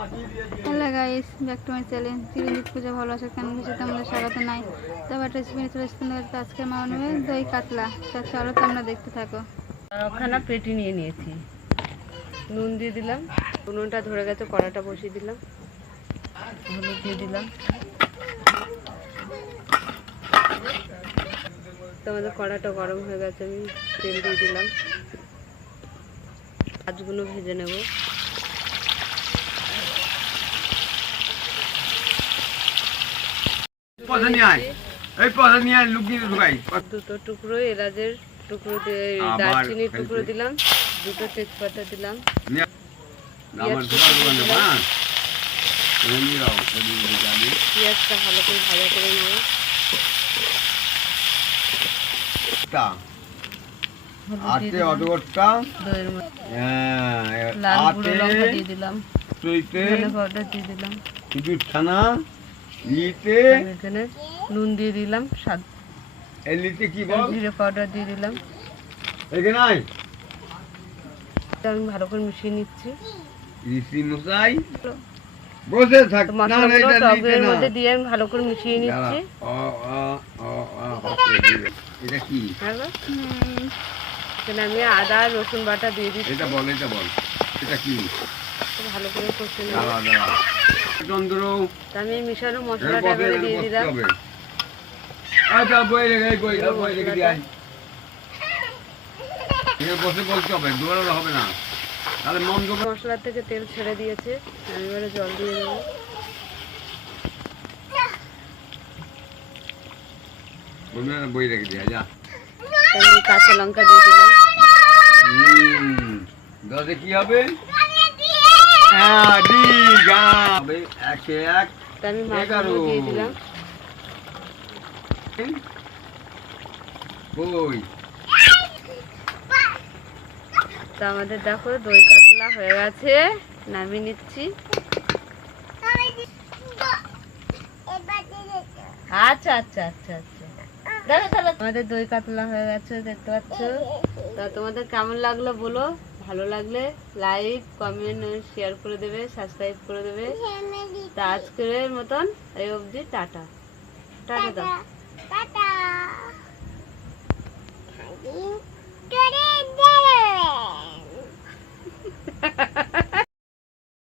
Hello guys, back to my channel Chiranjit Puja ভালোবাসা কেন কিছু তোমরা স্বাগত নাই। তবে একটা রেসিপি চলে এসেছি আজকে মা বানাবে দই কাতলা। তা চলো তোমরা দেখতে থাকো। খানা পেটি নিয়ে নিয়েছি, নুন দিয়ে দিলাম, নুনটা ধরে গেছে, কড়াটা বসিয়ে দিলাম, হলুদ দিয়ে দিলাম। তোমাদের কড়াটা গরম হয়ে গেছে, আমি তেল দিয়ে দিলাম, মাছগুলো ভেজে নেব। দুটো টুকরো এলাচের টুকরো দিয়ে, দারচিনির টুকরো দিলাম, দুটো তেজপাতা দিলাম, পেঁয়াজটা ভালো করে ভাজা করে নেব। লাল গুঁড়ো লঙ্কা দিয়ে দিলাম, ধনে পাউডার দিয়ে দিলাম, এখানে নুন দিয়ে দিলাম, স্বাদ জিরে পাউডার দিয়ে দিলাম। আমি ভালো করে মিশিয়ে নিচ্ছি। টকের মধ্যে দিয়ে আমি ভালো করে মিশিয়ে নিচ্ছি। এখানে আমি আদা রসুন বাটা দিয়ে দিচ্ছি, ভালো করে কষে নেব। আমি মিশানো মশলাটা এবারে দিয়ে দিলাম। মশলা থেকে তেল ছেড়ে দিয়েছে, আমি এবারে জল দিয়ে দেবো। কাঁচা লঙ্কা দিয়ে দিলাম। কি হবে? আমি মাছগুলো দিয়ে দিলাম। তা আমাদের দেখো দই কাতলা হয়ে গেছে, নামিয়ে নিচ্ছি। আচ্ছা আচ্ছা আচ্ছা আচ্ছা, দেখো তাহলে আমাদের দই কাতলা হয়ে গেছে, দেখতে পাচ্ছ। তা তোমাদের কেমন লাগলো বলো, ভালো লাগলে লাইক কমেন্ট শেয়ার করে দেবে, সাবস্ক্রাইব করে দেবে। তা আজকের মতন এই অবধি, টাটা টাটা দাও। টাটা।